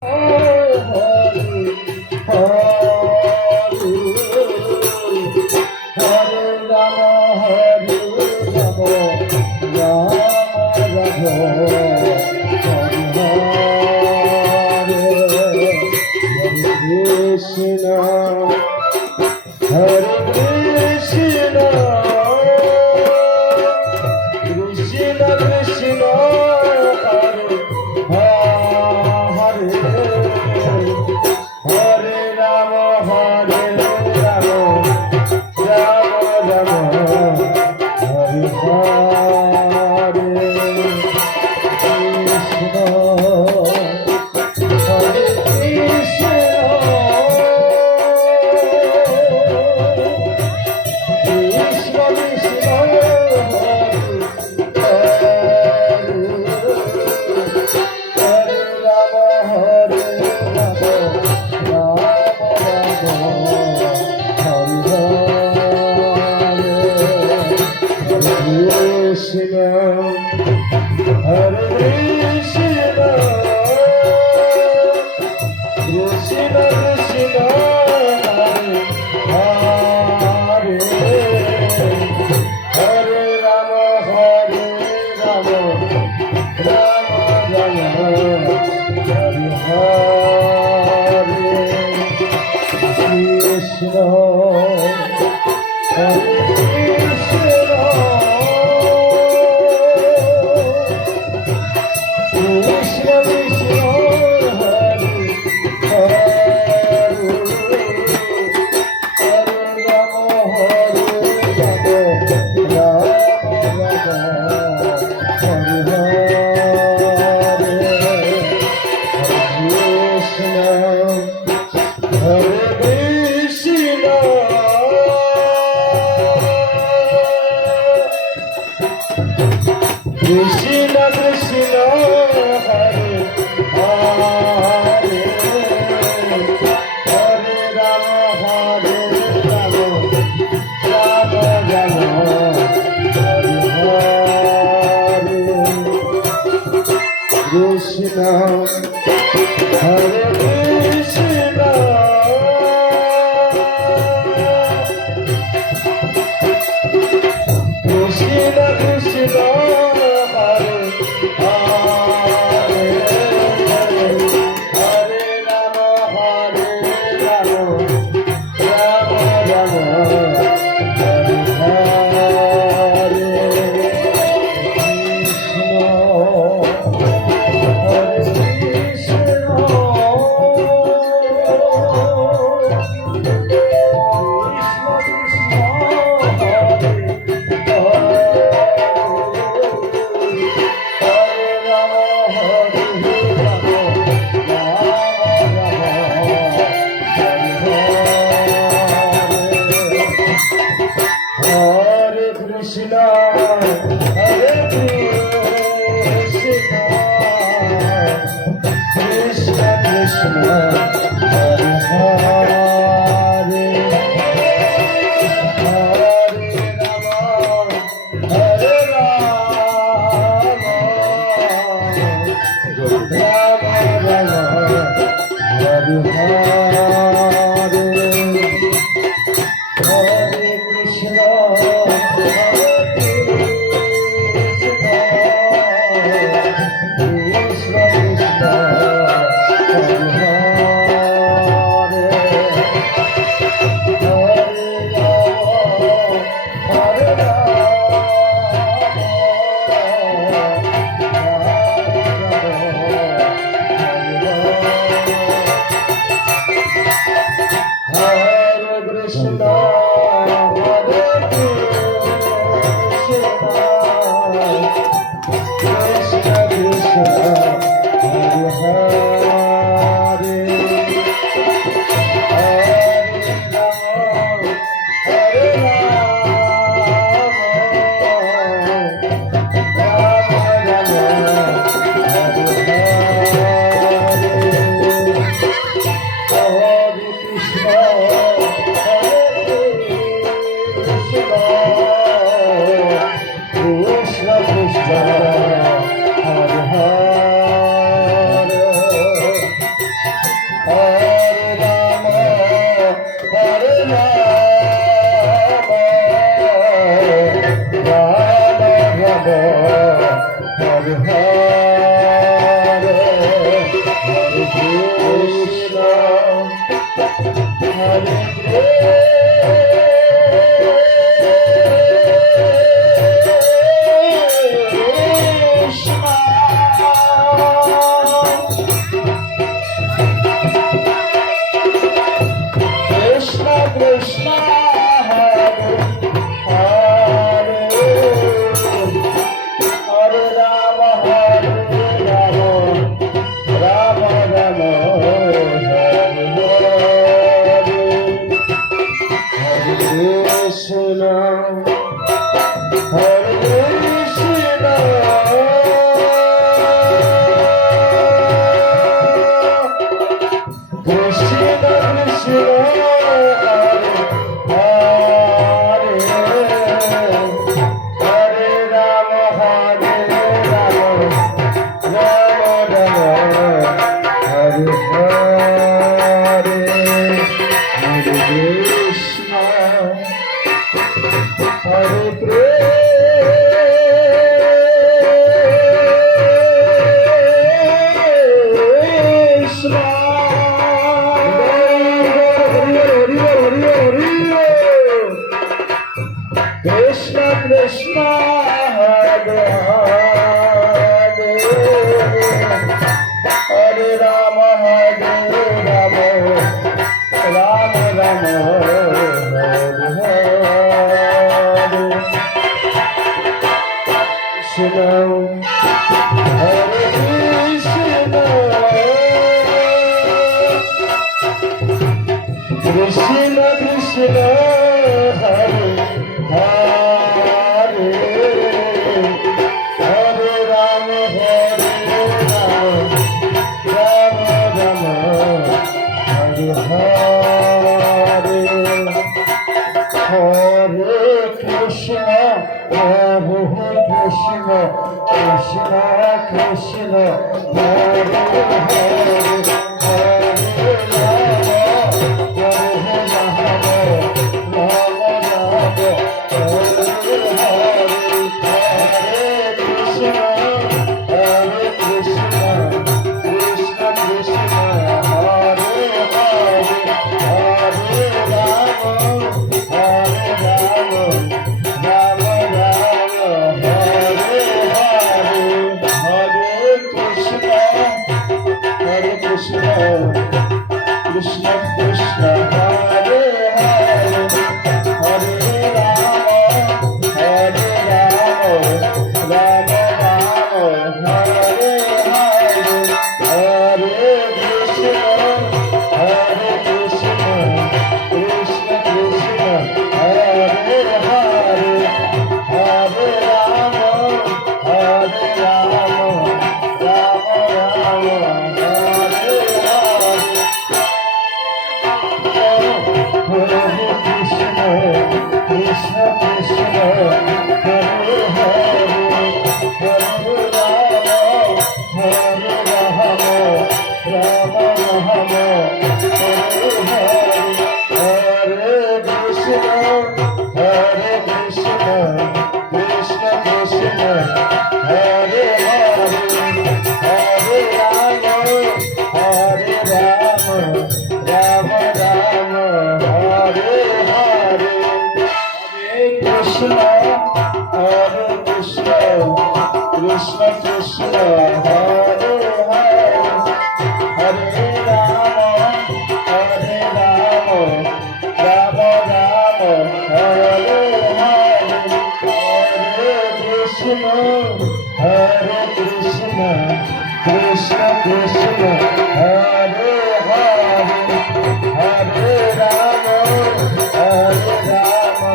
Krishna Krishna Krishna Hare Hare Hare Rama Rama Rama Hare Hare Hare Krishna Krishna Krishna Krishna Hare Hare Krishna Krishna Hare Hare Hare Rama Hare Rama Rama Rama Hare Hare Hare Krishna Krishna Krishna Hare Hare Hare Rama Hare Rama Rama Rama Krishna Krishna Hare Hare Hare Rama Hare Rama Rama Rama Hare Hare Hare Krishna Krishna Krishna Hare Hare Hare Rama Hare Rama Rama Rama Hare Hare Krishna Krishna Krishna Hare Hare Hare Rama Hare Rama Rama Rama Hare Hare Hare Krishna Krishna Krishna Hare Hare Hare Rama Hare Rama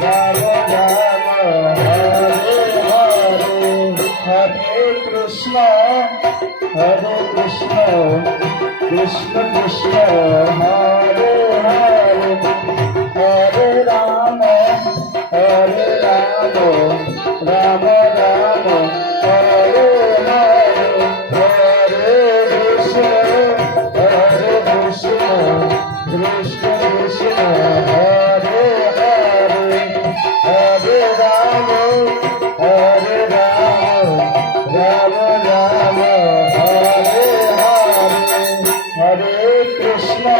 Rama Rama Hare Hare Hare Krishna Krishna Krishna Hare Hare Hare Rama Hare Rama Rama Rama Hare Hare Hare Krishna Hare Krishna,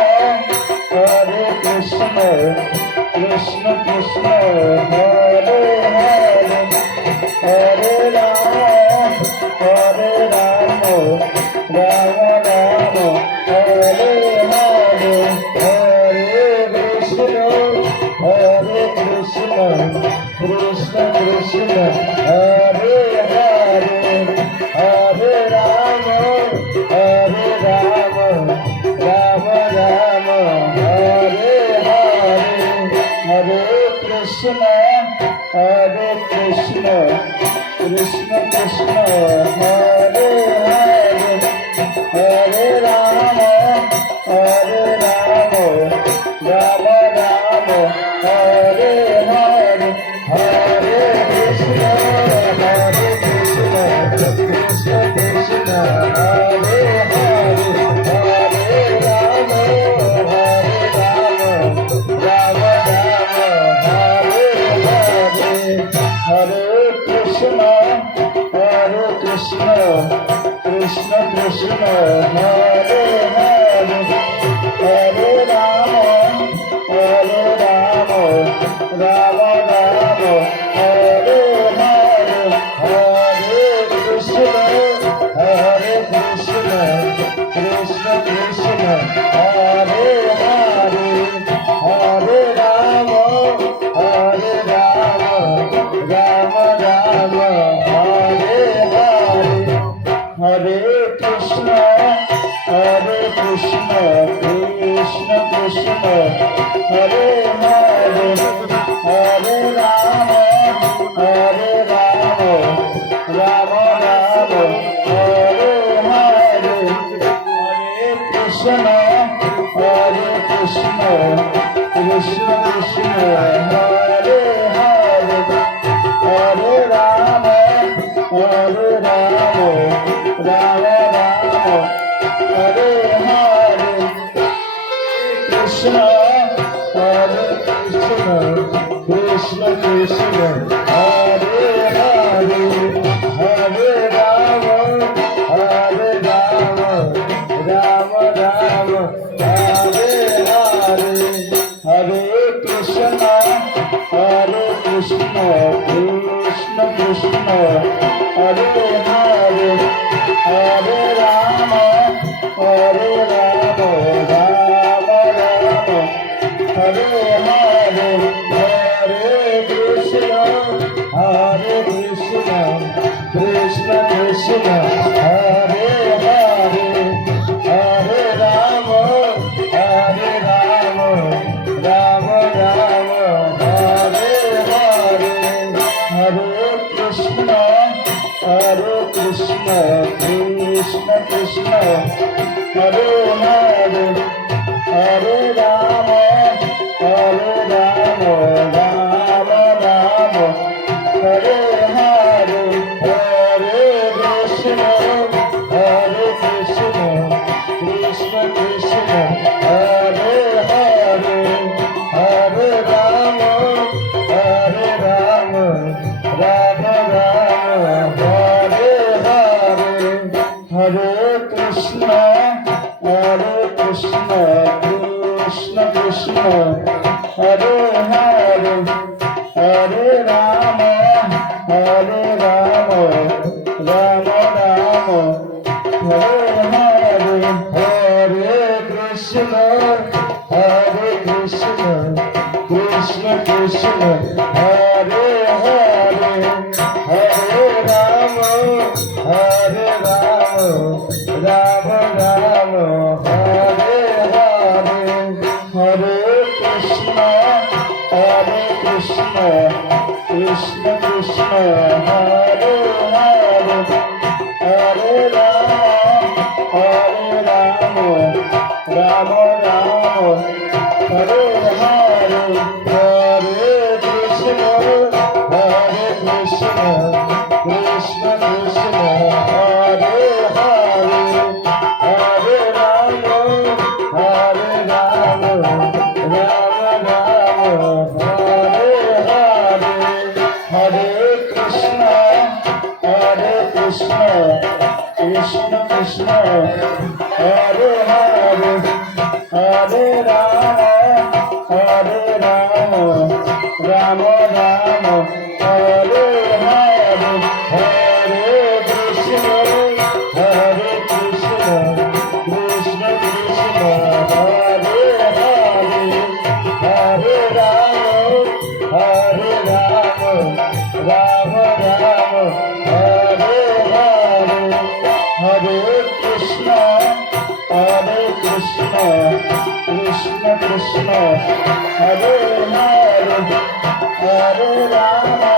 Krishna Krishna, Hare Hare, Hare Rama, Rama Rama, Hare Hare, Hare Krishna, Krishna Krishna, Hare Hare, Hare Rama, Rama Rama, Hare Hare, Hare Krishna, Krishna Krishna, Hare Hare, Hare Rama, Rama Rama, Hare Hare, Hare Krishna, Krishna Krishna, Hare Hare, Hare Rama, Rama Rama, Hare Hare, Hare Krishna, Krishna Krishna, Hare Hare, Hare Rama, Rama Rama, Hare Hare, Hare Krishna, Krishna Krishna, Hare Hare, Hare Rama, Rama Rama, Hare Hare, Hare Krishna, Krishna Krishna, Hare Hare, Hare Rama, Rama Rama, Hare Hare, Hare Krishna, Krishna Krishna, Hare Hare, Hare Rama, Rama Rama, Hare Hare, Krishna, Krishna Krishna, Hare Hare, Hare Rama, Rama Rama, Hare Hare, Hare Krishna, Krishna Krishna, Hare Hare, Hare Rama, Rama Rama, Hare Hare, Hare Krishna, Krishna Krishna, Hare Hare, Hare Rama, Rama Rama, Hare Hare, Hare Krishna, Krishna Krishna, Hare Hare, Hare Rama, Rama Rama, Hare Hare, Hare Krishna, Krishna Krishna, Hare Hare, Hare Rama, Rama Rama, Hare Hare, Hare Krishna, Krishna Krishna, Hare Hare, Hare Rama, Rama Rama, Hare Hare, Hare Krishna, Krishna Krishna, Hare Hare, Hare Rama, Rama Rama, Hare Hare, Hare Krishna, Krishna Krishna, Hare Hare, Hare Rama, Rama Rama, Hare Hare, Hare Krishna, Krishna Krishna, Hare Hare, Hare Rama, Rama Rama, Hare Hare, Hare Krishna, Krishna Krishna, Hare Hare, Hare Rama, Hare Rama, Rama Rama, Hare Hare, Hare Krishna, Hare Krishna, Krishna Krishna, Hare Hare, Hare Rama, Hare Rama, Rama Rama, Hare Hare, Hare Krishna, Krishna Krishna, Hare Hare, Hare Rama,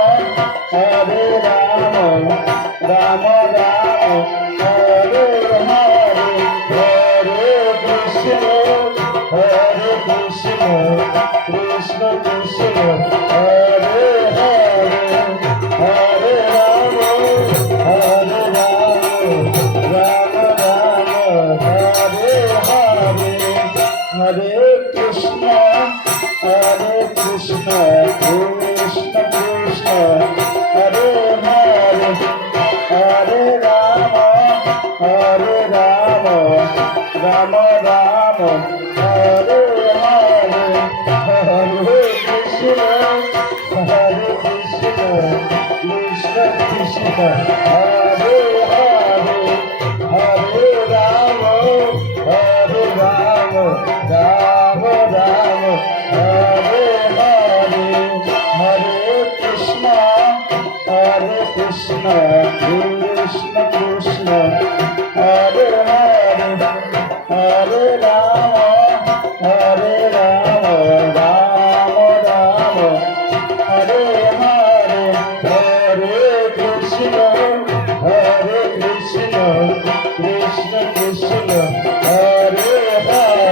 Hare Rama, Rama Rama, Hare Hare, Hare Krishna, Krishna Krishna, Hare Hare, Hare Rama, Hare Rama, Rama Rama, Hare Hare, Hare Krishna, Krishna Krishna, Hare Hare, Hare Rama, Hare Rama, Rama Rama, Hare Hare, Hare Krishna, Krishna Krishna, Hare Hare, Hare Rama, Hare Rama, Rama Rama, Hare Hare, Hare Krishna, Krishna Krishna, Hare Hare, Hare Rama, Hare Rama, Rama Rama, Hare Hare, Hare Krishna, Krishna Krishna, Hare Hare, Hare Rama, Hare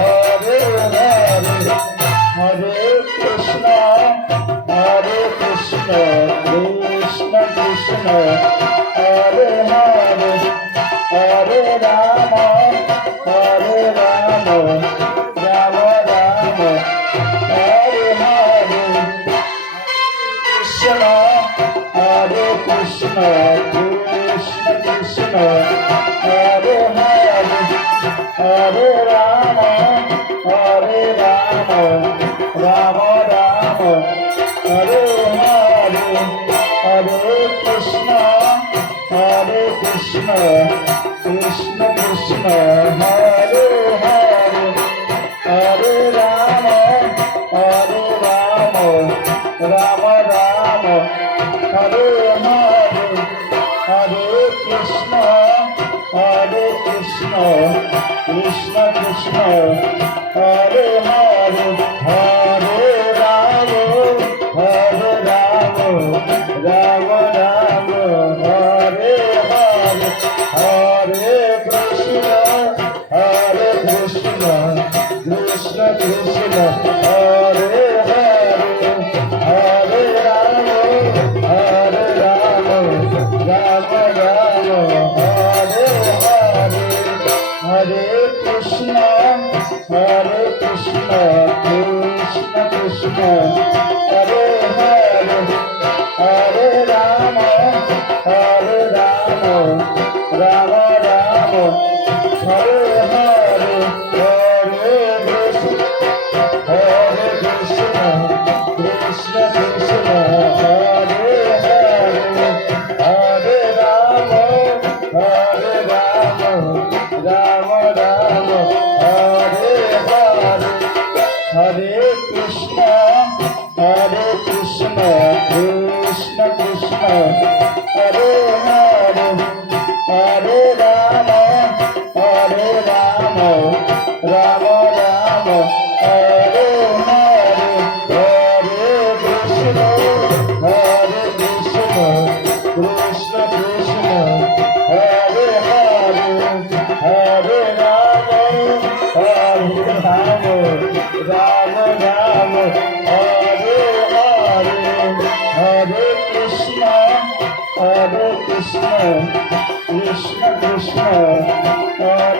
Rama, Rama Rama, Hare Hare, Hare Krishna, Krishna Krishna, Hare Hare, Hare Rama, Hare Rama, Rama Rama, Hare Hare, Krishna, Krishna Krishna, Hare Hare, Hare Rama, Hare Rama, Rama Rama, Hare Hare, Hare Krishna, Krishna Krishna, Hare Hare, Hare Rama, Hare Rama, Rama Rama, Hare Hare, Hare Krishna, Krishna Krishna, Hare Hare, Hare Rama, Hare Rama, Rama Rama, Hare Hare, Hare Krishna, Krishna Krishna, Hare Hare, Hare Rama, Hare Rama, Rama Rama, Hare Hare, Hare Krishna, Krishna Krishna, Hare Hare, Hare Rama, Hare Rama, Rama Rama, Hare Hare, Hare Krishna, Krishna Krishna, Hare Hare, Hare Rama, Hare Rama, Rama Rama, Hare Hare, Hare Krishna, Krishna Krishna, Hare Hare, Hare Rama, Hare Rama, Rama Rama, Hare Hare, Hare Krishna, Krishna Krishna, Hare Hare, Hare Rama, Hare Rama, Rama Rama, Hare Hare, Hare Krishna, Krishna Krishna, Hare